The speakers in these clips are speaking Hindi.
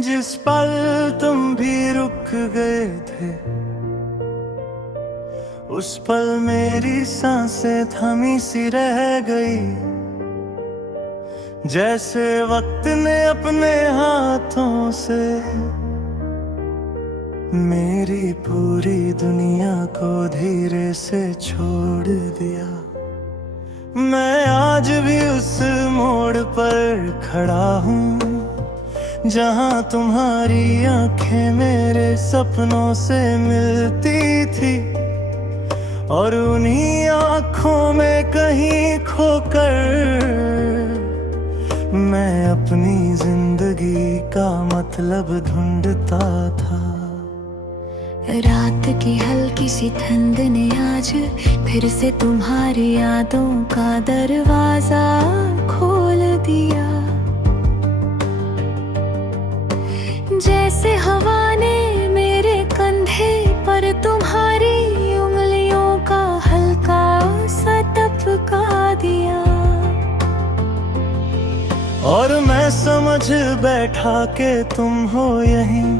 जिस पल तुम भी रुक गए थे, उस पल मेरी सांसें थमी सी रह गई। जैसे वक्त ने अपने हाथों से मेरी पूरी दुनिया को धीरे से छोड़ दिया। मैं आज भी उस मोड़ पर खड़ा हूँ जहाँ तुम्हारी आंखें मेरे सपनों से मिलती थी, और उन्हीं आंखों में कहीं खोकर मैं अपनी जिंदगी का मतलब ढूंढता था। रात की हल्की सी ठंड ने आज फिर से तुम्हारी यादों का दरवाजा खोल दिया। जैसे हवा ने मेरे कंधे पर तुम्हारी उंगलियों का हल्का सा टपका दिया, और मैं समझ बैठा के तुम हो यहीं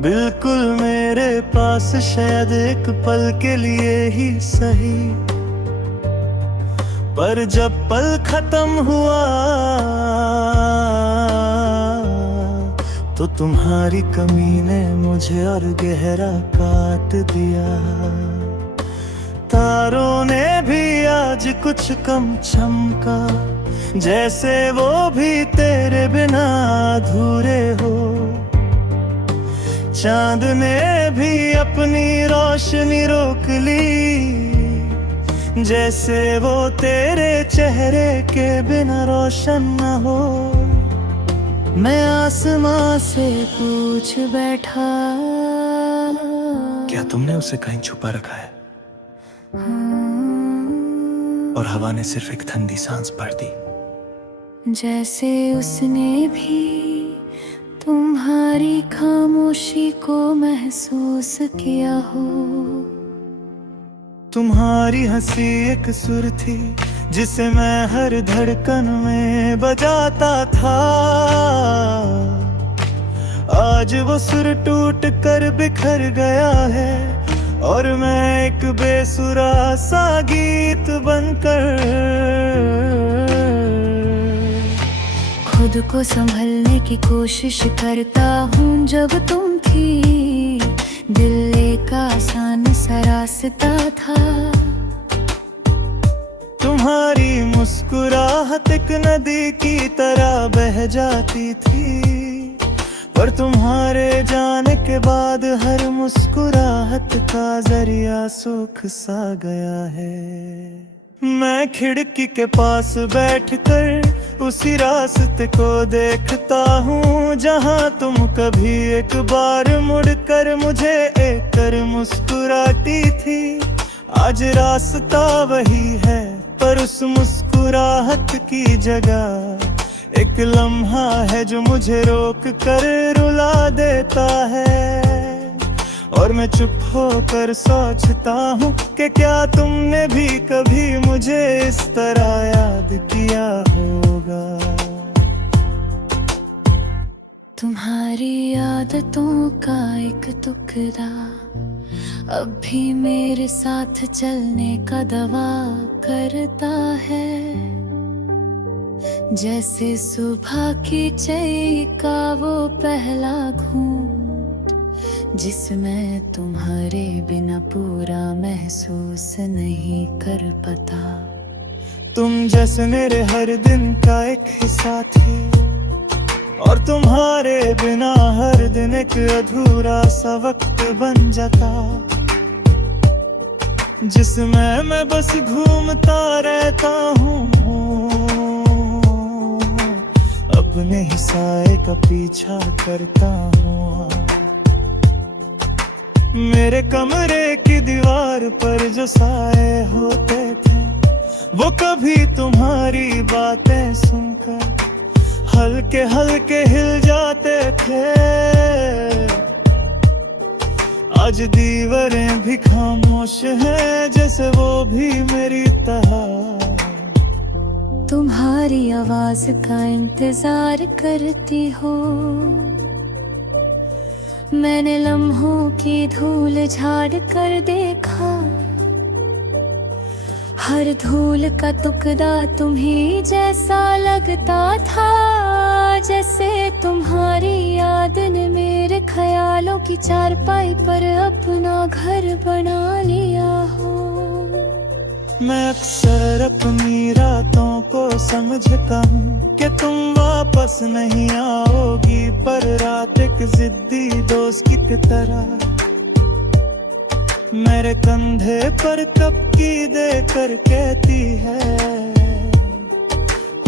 बिल्कुल मेरे पास, शायद एक पल के लिए ही सही। पर जब पल खत्म हुआ तो तुम्हारी कमी ने मुझे और गहरा काट दिया। तारों ने भी आज कुछ कम चमका, जैसे वो भी तेरे बिना अधूरे हो। चांद ने भी अपनी रोशनी रोक ली, जैसे वो तेरे चेहरे के बिना रोशन न हो। मैं आसमां से पूछ बैठा, क्या तुमने उसे कहीं छुपा रखा है? और हवा ने सिर्फ एक ठंडी सांस भर दी, जैसे उसने भी तुम्हारी खामोशी को महसूस किया हो। तुम्हारी हंसी एक सुर थी जिसे मैं हर धड़कन में बजाता था। आज वो सुर टूट कर बिखर गया है, और मैं एक बेसुरा सा गीत बनकर खुद को संभलने की कोशिश करता हूँ। जब तुम थी दिल एक आसान सा रास्ता था। तुम्हारी मुस्कुराहट एक नदी की तरह बह जाती थी, पर तुम्हारे जाने के बाद हर मुस्कुराहट का जरिया सूख सा गया है। मैं खिड़की के पास बैठकर उसी रास्ते को देखता हूँ जहाँ तुम कभी एक बार मुड़कर मुझे एक कर मुस्कुराती थी। आज रास्ता वही है, पर उस मुस्कुराहट की जगह एक लम्हा है जो मुझे रोक कर रुला देता है। और मैं चुप होकर सोचता हूँ कि क्या तुमने भी कभी मुझे इस तरह याद किया होगा। तुम्हारी आदतों का एक टुकड़ा अब भी मेरे साथ चलने का दवा करता है। जैसे सुबह की चाय का वो पहला घूंट जिसमें तुम्हारे बिना पूरा महसूस नहीं कर पाता। तुम जैसे मेरे हर दिन का एक हिस्सा थी, और तुम्हारे बिना हर दिन एक अधूरा सा वक्त बन जाता, जिसमें मैं बस घूमता रहता हूँ, अपने ही साए का पीछा करता हूँ। मेरे कमरे की दीवार पर जो साए होते थे, वो कभी तुम्हारी बातें सुनकर हल्के हल्के हिल जाते थे। आज दीवारें भी खामोश हैं, जैसे वो भी मेरी तरह तुम्हारी आवाज का इंतजार करती हो। मैंने लम्हों की धूल झाड़ कर देखा, हर धूल का टुकड़ा तुम्ही जैसा लगता था। जैसे तुम्हारी याद ने मेरे ख्यालों की चारपाई पर अपना घर बना लिया हो। मैं अक्सर अपनी रातों को समझता हूँ कि तुम वापस नहीं आओगी, पर रात एक जिद्दी दोस्त की तरह मेरे कंधे पर कपकी दे कर कहती है,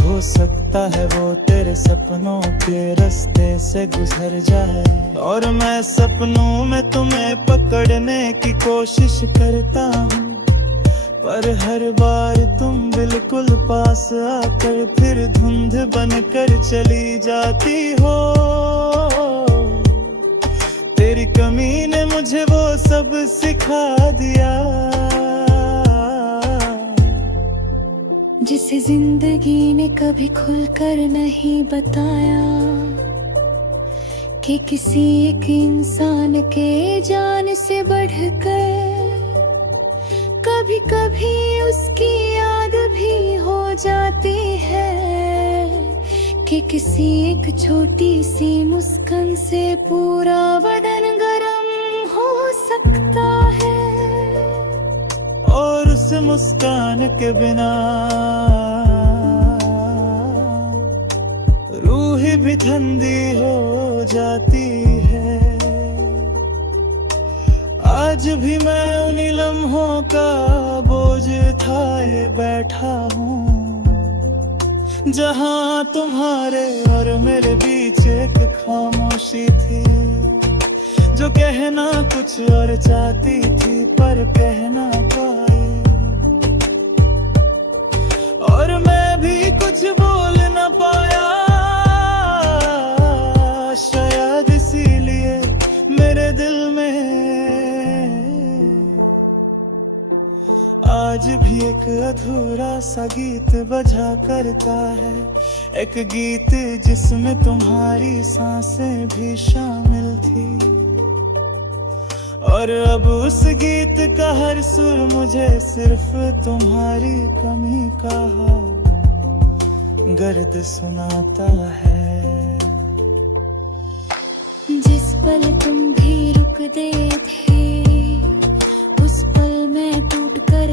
हो सकता है वो तेरे सपनों के रास्ते से गुजर जाए। और मैं सपनों में तुम्हें पकड़ने की कोशिश करता हूँ, पर हर बार तुम बिल्कुल पास आकर फिर धुंध बनकर चली जाती हो। तेरी कमी ने मुझे वो सब सिखा दिया, जिसे जिंदगी ने कभी खुलकर नहीं बताया, कि किसी एक इंसान के जान से बढ़कर कभी कभी उसकी याद भी हो जाती है, कि किसी एक छोटी सी मुस्कान से पूरा बदन गरम हो सकता है। और उस मुस्कान के बिना रूह भी ठंडी हो जाती है। आज भी मैं उन्हीं लम्हों का बोझ उठाए बैठा हूँ, जहाँ तुम्हारे और मेरे बीच एक खामोशी थी, जो कहना कुछ और चाहती थी पर कह ना पाई। और मैं भी कुछ बोल ना पाया, शायद इसीलिए मेरे दिल में आज भी एक अधूरा सा गीत बजा करता है। एक गीत जिसमें तुम्हारी सांसें भी शामिल थी, और अब उस गीत का हर सुर मुझे सिर्फ तुम्हारी कमी का गर्द सुनाता है। जिस पल तुम भी रुक गए थे, उस पल मैं टूट कर